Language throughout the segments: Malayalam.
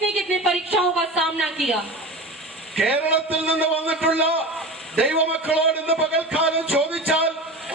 कितनी परीक्षाओं का सामना किया। കേരളത്തിൽ നിന്ന് വന്നിട്ടുള്ള ദൈവമക്കളോട് ഇന്ന് പകൽക്കാലം ചോദിച്ചാൽ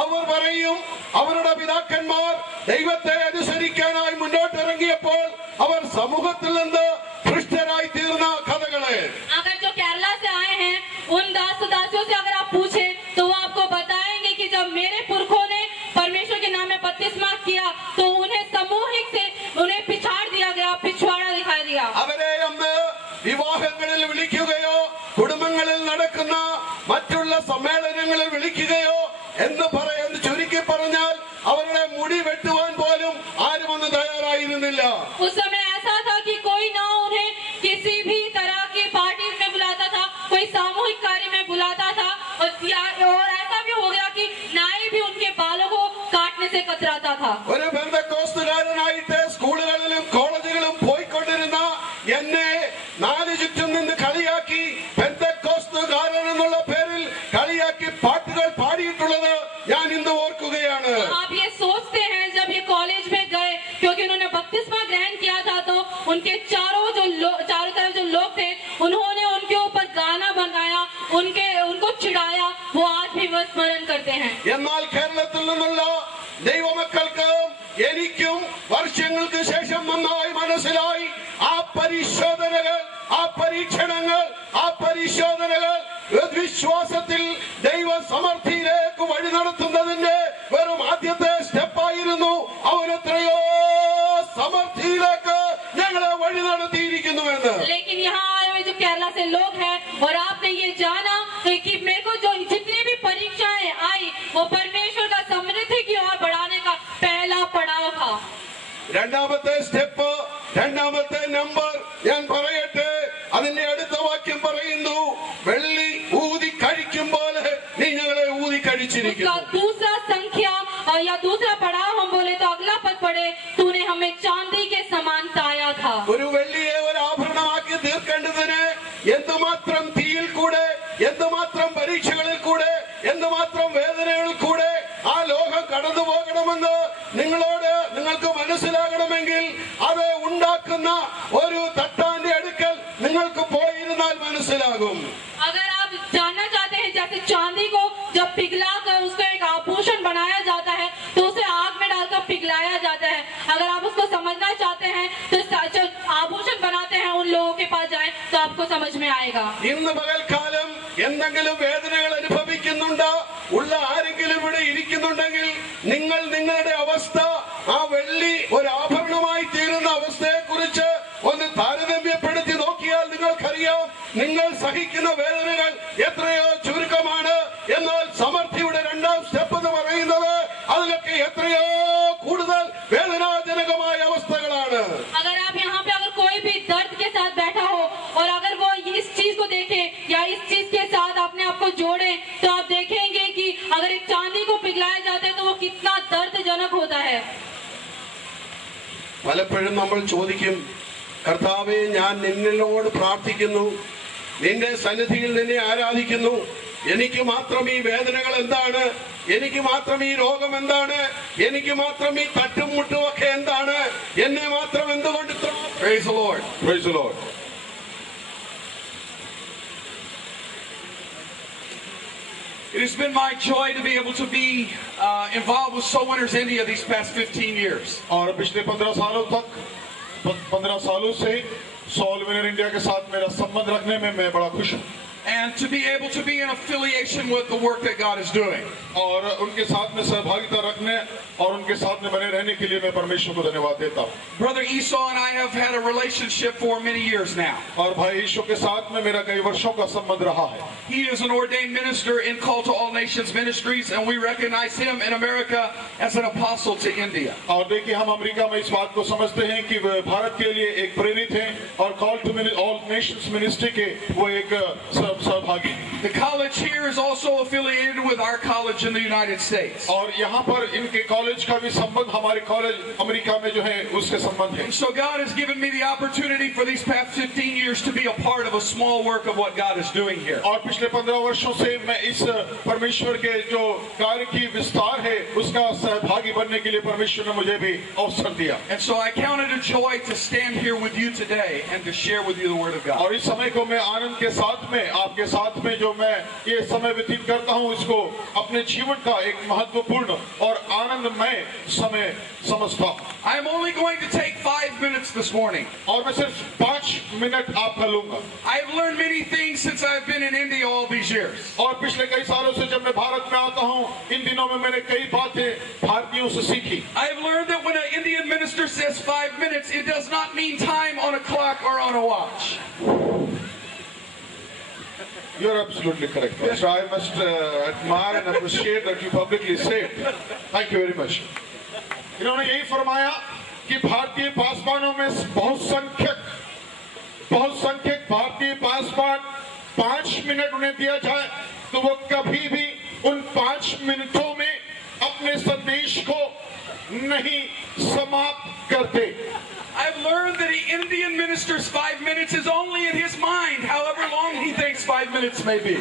അവർ പറയും അവരുടെ പിതാക്കന്മാർ ദൈവത്തെ അനുസരിക്കാനായി മുന്നോട്ടിറങ്ങിയപ്പോൾ അവർ സമൂഹത്തിൽ നിന്ന് ഭ്രഷ്ടരായി തീർന്ന കഥകളെ। अगर जो केरला से आए हैं उन दासियों से अगर आप पूछें तो वो आपको बताएंगे कि जब मेरे पुरखों ने परमेश्वर के नाम में बपतिस्मा किया तो उन्हें सामूहिक से उन्हें पिछाड़ दिया गया, पिछवाड़ा दिखाई दिया। അവരെ അന്ന് വിവാഹങ്ങളിൽ വിളിക്കുകയോ കുടുംബങ്ങളിൽ നടക്കുന്ന മറ്റുള്ള സമ്മേളനങ്ങളിൽ വിളിക്കുകയോ എന്ന് പറയുന്ന ചുരുക്കി പറഞ്ഞാൽ അവരുടെ മുടി വെട്ടുവാൻ പോലും ആരും ഒന്നും തയ്യാറായിരുന്നില്ല। उस समय ऐसा था कि कोई ना उन्हें किसी भी तरह की पार्टीज में बुलाता था, कोई सामूहिक कार्य में बुलाता था और ऐसा भी हो गया कि नाई भी उनके बालों को काटने से कतराता था। ഒരു ബന്ധക്കോസ്തുകാരനായിട്ട് സ്കൂളുകളിലും കോളേജുകളിലും പോയിക്കൊണ്ടിരുന്ന എന്നെ നാല് ചുറ്റും നിന്ന് കളിയാക്കി ബന്ധക്കോസ്തുകാരൻ എന്നുള്ള പേരിൽ കളിയാക്കി പാട്ടുകൾ പാടിയിട്ടുള്ളത് ഞാൻ ഇന്ന് ഓർക്കുകയാണ്। आप ये सोचते हैं जब ये कॉलेज में गए क्योंकि उन्होंने बपतिस्मा ग्रहण किया था तो उनके चारों तरफ जो लोग थे उन्होंने उनके ऊपर गाना बनाया, उनको चिढ़ाया, वो आज भी वो स्मरण करते हैं। എന്നാൽ കേരളത്തിൽ നിന്നുള്ള ദൈവമക്കൾക്ക് എനിക്കും വർഷങ്ങൾക്ക് ശേഷം നന്നായി മനസ്സിലായി ആ പരിശോധനകൾ, ആ പരീക്ഷണങ്ങൾ, ആ പരിശോധനകൾ വിശ്വാസത്തിൽ ദൈവ സമർത്ഥിയിലേക്ക് വഴി നടത്തുന്നതിന്റെ വെറും ആദ്യത്തെ സ്റ്റെപ്പായിരുന്നു। അവരെത്രയോ സമർത്ഥിയിലേക്ക് ഞങ്ങളെ വഴി നടത്തിയിരിക്കുന്നുവെന്ന്। लेकिन यहाँ आए हुए जो केरला से लोग हैं और आपने ये जाना कि मेरे को जो जितनी भी परीक्षाएं आई वो परमेश्वर का समृद्धि की ओर बढ़ाने का पहला पड़ाव था। രണ്ടാമത്തെ സ്റ്റെപ്പ്, രണ്ടാമത്തെ നമ്പർ ഞാൻ പറയട്ടെ। അതിന്റെ അടുത്ത വാക്യം പറയുന്നു, വെള്ളി ഊതി കഴിക്കും പോലെ നീ ഞങ്ങളെ ഊതി കഴിച്ചിരിക്കുന്നു। दूसरा संख्या या दूसरा पड़ाव हम बोले तो अगला पद पढ़े, तूने हमें चांदी के समान ताया था। ഒരു വെള്ളിയെ ഒരു ആഭരണമാക്കി തീർക്കേണ്ടതിന് എന്തുമാത്രം തീയിൽ കൂടെ, എന്തുമാത്രം പരീക്ഷകളിൽ കൂടെ, എന്തുമാത്രം വേദനകളിൽ കൂടെ ആ ലോകം കടന്നു പോകണമെന്ന് നിങ്ങൾക്ക് മനസ്സിലാകണമെങ്കിൽ അത് ഉണ്ടാക്കുന്ന ഒരു തട്ടാന്റെ അടുക്കൽ നിങ്ങൾക്ക് പോയിരുന്നാൽ മനസ്സിലാകും। अगर आप जानना चाहते हैं जैसे चांदी को जब पिघला कर उसको एक आभूषण बनाया जाता है तो उसे आग में डालकर पिघलाया जाता है। अगर आप उसको समझना चाहते हैं तो जो आभूषण बनाते हैं उन लोगों के पास जाएं तो आपको समझ में आएगा। ഇന്ന് പകൽക്കാലം എന്തെങ്കിലും വേദനകൾ അനുഭവിക്കുന്നുണ്ടോ ഉള്ള ആരെങ്കിലും ഇവിടെ ഇരിക്കുന്നുണ്ടെങ്കിൽ നിങ്ങളുടെ അവസ്ഥ ആ വെള്ളി ഒരു ആഭരണമായി തീരുന്ന അവസ്ഥയെ കുറിച്ച് ഒന്ന് താരതമ്യപ്പെടുത്തി നോക്കിയാൽ നിങ്ങൾക്കറിയാം നിങ്ങൾ സഹിക്കുന്ന വേദനകൾ എത്രയോ ചുരുക്കമാണ്। എന്നാൽ സമർത്ഥിയുടെ രണ്ടാം സ്റ്റെപ്പ് എന്ന് പറയുന്നത് അതിലൊക്കെ എത്രയോ കൂടുതൽ വേദനാജനകമായ അവസ്ഥകളാണ്। अगर आप यहाँ पे अगर कोई भी दर्द के साथ बैठा हो और अगर वो इस चीज को देखे या इस चीज के साथ अपने आप को जोड़े तो आप देखेंगे कि अगर एक चांदी को पिघलाया जाता है तो वो कितना दर्दजनक होता है। പലപ്പോഴും നമ്മൾ ചോദിക്കും, കർത്താവേ ഞാൻ നിന്നോട് പ്രാർത്ഥിക്കുന്നു, നിന്റെ സന്നിധിയിൽ നിന്നെ ആരാധിക്കുന്നു, എനിക്ക് മാത്രം ഈ വേദനകൾ എന്താണ്, എനിക്ക് മാത്രം ഈ രോഗം എന്താണ്, എനിക്ക് മാത്രം ഈ തട്ടും മുട്ടും ഒക്കെ എന്താണ്, എന്നെ മാത്രം എന്തുകൊണ്ട് ഇത്ര? Praise the Lord. Praise the Lord. It has been my joy to be able to be involved with Soul Winners India these past 15 years. और पिछले 15 सालों से सोल विनर इंडिया के साथ मेरा संबंध रखने में मैं बड़ा खुश हूँ। And to be able to be in affiliation with the work that God is doing. और उनके साथ में सहभागिता रखने और उनके साथ में बने रहने के लिए मैं परमेश्वर को धन्यवाद देता हूँ। Brother Esau and I have had a relationship for many years now. और भाई ईशो के साथ में मेरा कई वर्षों का संबंध रहा है। He is an ordained minister in Call to All Nations Ministries, and we recognize him in America as an apostle to India. और देखिए हम अमेरिका में इस बात को समझते हैं कि वे भारत के लिए एक प्रेरित हैं और call to all nations ministry के वो एक सहभागी। The college here is also affiliated with our college in the United States. और यहाँ पर इनके कॉलेज का भी संबंध हमारे कॉलेज अमेरिका में जो है उसके संबंध है। So God has given me the opportunity for these past 15 years to be a part of a small work of what God is doing here. और पिछले 15 वर्षों से मैं इस परमेश्वर के जो कार्य की विस्तार है उसका सहभागी बनने के लिए परमेश्वर ने मुझे भी अवसर दिया। And so I count it a joy to stand here with you today and to share with you the Word of God. और इस समय को मैं आनंद के साथ में आपके साथ में जो मैं ये समय व्यतीत करता हूँ इसको अपने जीवन का एक महत्वपूर्ण और आनंदमय समय समझता हूँ। I am only going to take 5 minutes this morning. और मैं सिर्फ 5 मिनट आपका लूंगा। I have learned many things since I've been in India all these years. और पिछले कई सालों से जब मैं भारत में आता हूँ इन दिनों में मैंने कई बातें भारतीयों से सीखी। I have learned that when an Indian minister says 5 minutes, it does not mean time on a clock or on a watch. You're absolutely correct, Pastor. I must admire and appreciate that you publicly said. Thank you very much. इन्होंने यही फरमाया कि भारतीय पासवानों में बहुत संख्यक भारतीय पासवान 5 मिनट उन्हें दिया जाए तो वो कभी भी उन 5 मिनटों में अपने संदेश को नहीं समाप्त करते। I've learned that the Indian minister's 5 minutes is only in his mind, however long he thinks 5 minutes may be.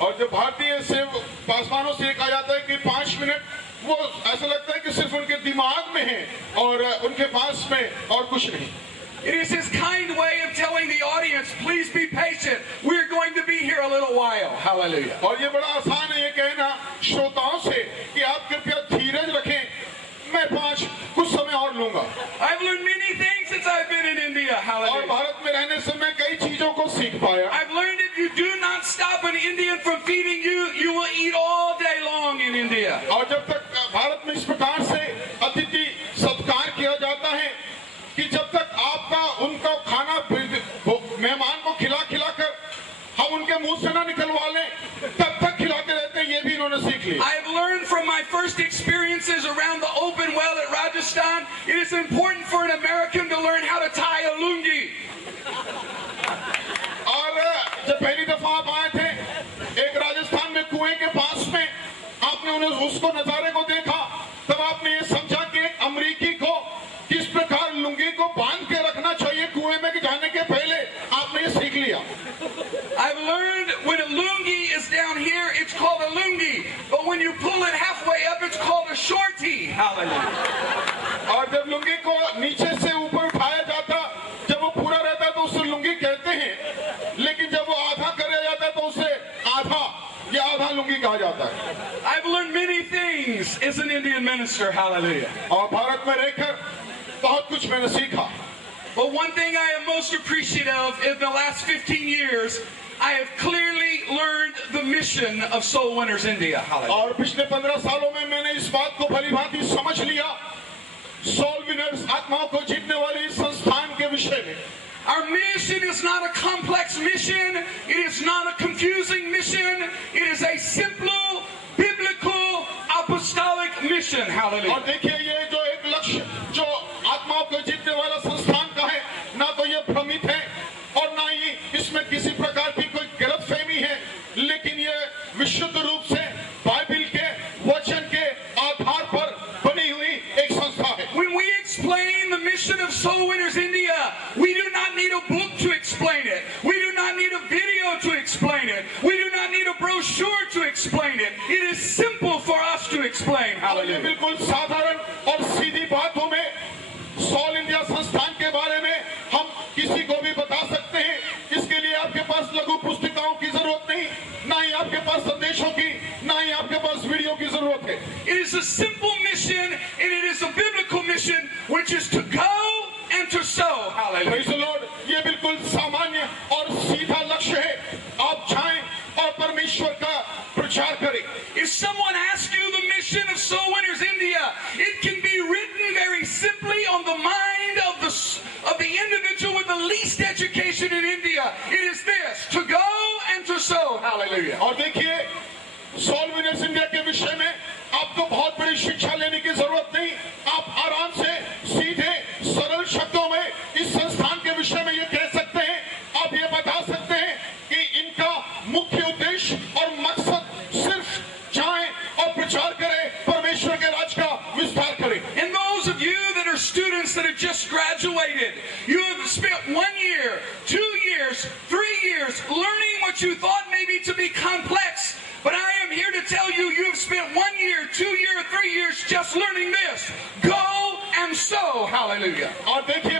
और जब भारतीय से पासवानों से कहा जाता है कि 5 मिनट वो ऐसा लगता है कि सिर्फ उनके दिमाग में है और उनके पास में और कुछ नहीं। It is his kind way of telling the audience, please be patient. We're going to be here a little while. Hallelujah. और ये बड़ा आसान है ये कहना श्रोताओं से कि आप कृपया धीरज रखें, मैं कुछ समय और लूंगा। I've learned many things since I've been in India. और Hallelujah. भारत में रहने से मैं कई चीजों को सीख पाया। I've learned if you do not stop an Indian from feeding you, you will eat all day long in India. और जब तक भारत में इस प्रकार से अतिथि सत्कार किया जाता है कि जब तक आपका उनका खाना मेहमान को खिलाकर हम उनके मुंह से ना निकलवा लें तब तक खिलाते रहते हैं, ये भी इन्होंने सीख लिया। I have learned from my first experiences around the open well at Rajasthan, it is important for an American to learn how to tie a lungi. और जब पहली दफा आप आए थे एक राजस्थान में कुएं के पास में आपने उन्हें उसको नजारे को देखा तब आपने ये समझा कि एक अमरीकी को किस प्रकार लुंगी को बांध के रखना चाहिए कुएं में जाने के पहले, आपने ये सीख लिया। I've learned when a lungi is down here, it's called a lungi. But when you pull it halfway up, it's called a shorty. Hallelujah. और जब लुंगी को नीचे से ऊपर उठाया जाता, जब वो पूरा रहता तो उसे लुंगी कहते हैं, लेकिन जब वो आधा कराया जाता तो उसे आधा लुंगी कहा जाता है। I've learned many things as an Indian minister. Hallelujah. और भारत में रहकर बहुत कुछ मैंने सीखा। But one thing I am most appreciative of in the last 15 years, I have clearly learned the mission of Soul Winners India. Hallelujah. और पिछले 15 सालों में मैंने इस बात को भली भांति समझ लिया सोल विनर्स आत्माओं को जीतने वाली इस संस्थान के विषय में। Our mission is not a complex mission. It is not a confusing mission. It is a simple, biblical, apostolic mission. Hallelujah. और देखिए ये जो एक लक्ष्य जो आत्माओं को जीतने वाला संस्थान का है, ना तो ये भ्रमित है और ना ही इसमें किसी प्रकार की कोई गलतफहमी है, लेकिन ये विशुद्ध रूप से बाइबल के वचन के आधार पर बनी हुई एक संस्था है। When we explain the mission of Soul Winners India, we do not need a book to explain it. We do not need a video to explain it. We do not need a brochure to explain it. It is simple for us to explain. ये Hallelujah. बिल्कुल साधारण और सीधी बातों में सोल इंडिया संस्थान के बारे में हम किसी को भी बता सकते हैं। इसके लिए आपके पास लघु पुस्तिकाओं की जरूरत नहीं, ना ही आपके पास संदेशों की, ना ही आपके पास वीडियो की जरूरत है। It is a simple mission and it is a biblical mission, which is to go and to sow. Hallelujah. Praise the Lord। ये बिल्कुल सामान्य और सीधा लक्ष्य है, आप जाएं और परमेश्वर का प्रचार करें। If someone asks you the mission of Soul Winners India, it can be written very simply on the mind of the individual with the least education in India. It is this: to go and to sow. Hallelujah. और देखिए सोल विनर्स इंडिया के विषय में आपको बहुत बड़ी शिक्षा लेने की जरूरत नहीं, आप आराम से सीधे सरल शब्दों में इस संस्थान के विषय में ये कह सकते हैं 1 year, 2 years, 3 years learning what you thought maybe to be complex. But I am here to tell you, you've spent 1 year, 2 years, 3 years just learning this. Go and sow. Hallelujah. और देखिए